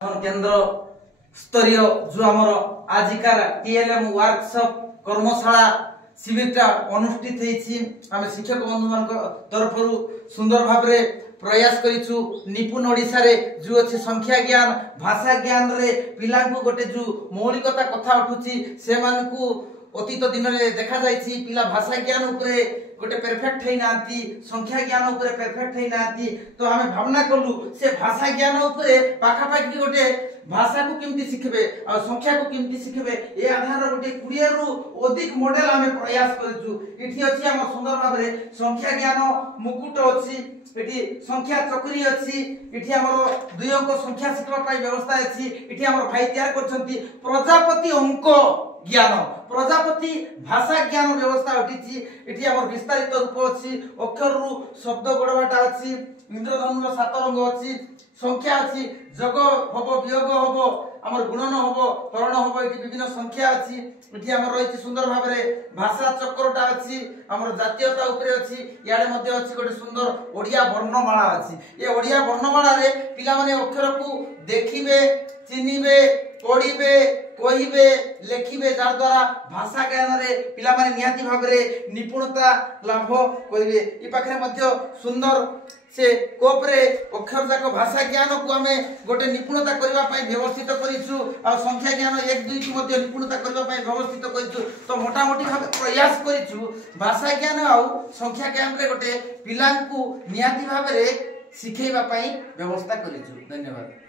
केंद्र स्तरीय जो आमर आजिकार टीएलएम वर्कशॉप कर्मशाला शिविरटा अनुष्ठित होती आम शिक्षक बंधु मान तरफ सुंदर भाव प्रयास करिछु। निपुण ओडिसा रे जो अच्छे संख्या ज्ञान भाषा ज्ञान रे पिला गोटे जो मौलिकता कथा उठुची से मानकु अतीत दिन में देखा जाइछि पिला भाषा ज्ञान उपरे गोटे परफेक्ट है नांती संख्या ज्ञान उपरे परफेक्ट है नांती तो हमें भावना कलु से भाषा ज्ञान उपरे पाखापाखि गोटे भाषा को केमती शिखबे और संख्या को केमती शिखबे ए आधार गोटे 20 रु अधिक मॉडल हमें प्रयास करछु। इठी अछि हम सुंदर भाव रे संख्या ज्ञान मुकुट अछि एठी संख्या चक्री अछि इठी हमर दुई अंक संख्या शिखबा पाई व्यवस्था अछि इठी हमर भाई तैयार करछंती प्रजापति अंक ज्ञान प्रजापति भाषा ज्ञान व्यवस्था उठी इठी हमर विस्तारित रूप अछि अक्षर रु शब्द गडवाटा अछि इंद्रधनु 7 रंग अछि संख्या अछि जग हबो वियोग हबो हमर गुणन हबो हरण हबो इठी विभिन्न संख्या अछि इठी हमर रहिछि सुंदर भाव रे भाषा चक्रटा अछि हमर जातीयता ऊपर अछि याडे मध्ये अछि गोटे सुंदर ओडिया वर्णमाला अछि ए ओडिया वर्णमाला रे पिला माने अक्षर को देखिबे चिनिबे पढिबे कहिबे लेखिबे जार द्वारा भाषा ज्ञान रे पिला माने नियाति भाव रे निपुणता लाभ करिवे। इ पाखरे मध्ये सुंदर से कोपरे अक्षर जाक भाषा ज्ञान को हमें गोटे निपुणता करबा पई व्यवस्थित करिछु और संख्या ज्ञान 1 2 की मध्ये निपुणता करबा पई व्यवस्थित करिछु तो मोटा मोटी भाव प्रयास करिछु भाषा ज्ञान और संख्या ज्ञान रे गोटे पिला को नियाति भाव रे सिखेबा पई व्यवस्था करिछु। धन्यवाद।